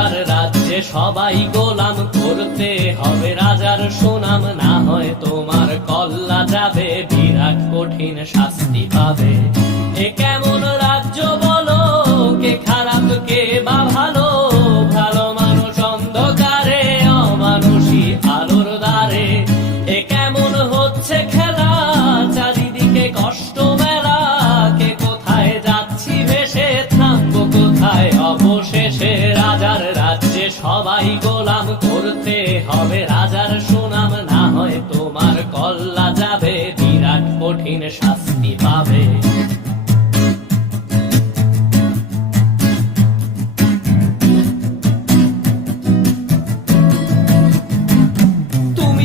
রাজার রাজ্যে সবাই গোলাম, করতে হবে রাজার সুনাম, না হয় তোমার কল্লা যাবে, বিরাট কঠিন শাস্তি পাবে।